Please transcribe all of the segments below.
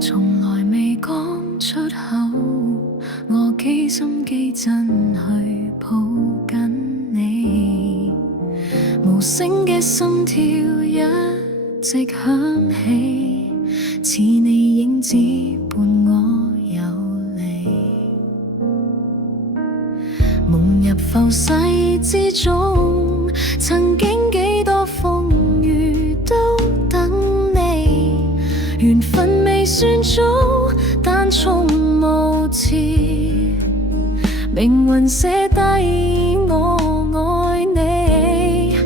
從來未講出口，我幾心幾真去抱緊你，無聲嘅心跳一直響起，似你影子伴我遊離，夢入浮世之中，曾經幾多風雨都等你，緣分未算早，但從無遲，命運寫低我愛你，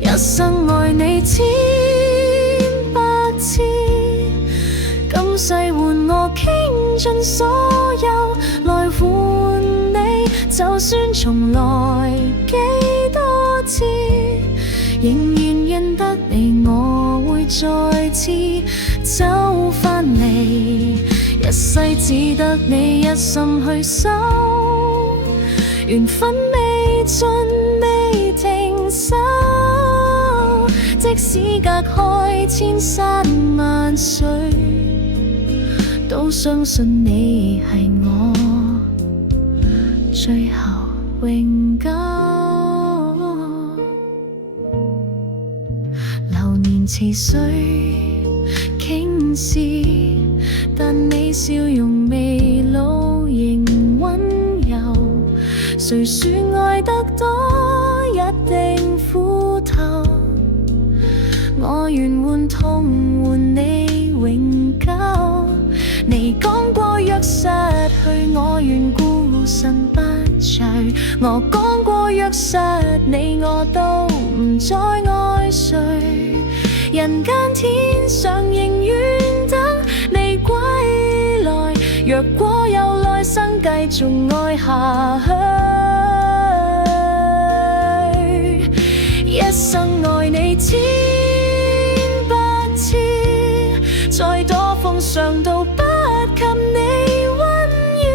一生愛你千百次，今世換我傾盡所有來換你，就算重來幾多次，仍然認得你，我會再次走返嚟，一世只得你一心去守，緣分未盡未停手，即使隔開千山萬水，都相信你係我最後永久。流年似水傾瀉，但你笑容未老仍溫柔，誰說愛得多一定苦透，我願換痛換你永久，你講過若失去我願孤身不遂，我講過若失你我都唔再愛誰，人間天上仍願等你歸來，若果有來生繼續愛下去，一生愛你千百次，再多風霜都不及你溫柔，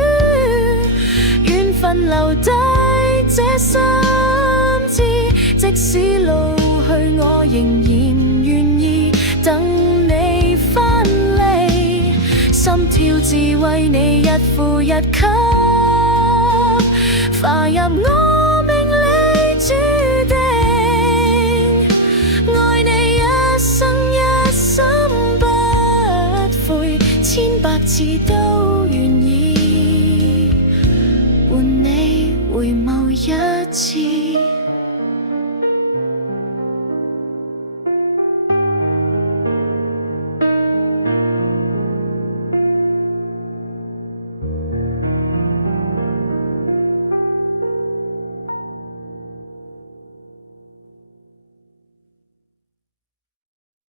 緣分留低這心志，即使路去我仍然願意等你返嚟，心跳只為你一呼一吸，化入我命裏注定，愛你一生一心不悔，千百次都願意換你回眸一次。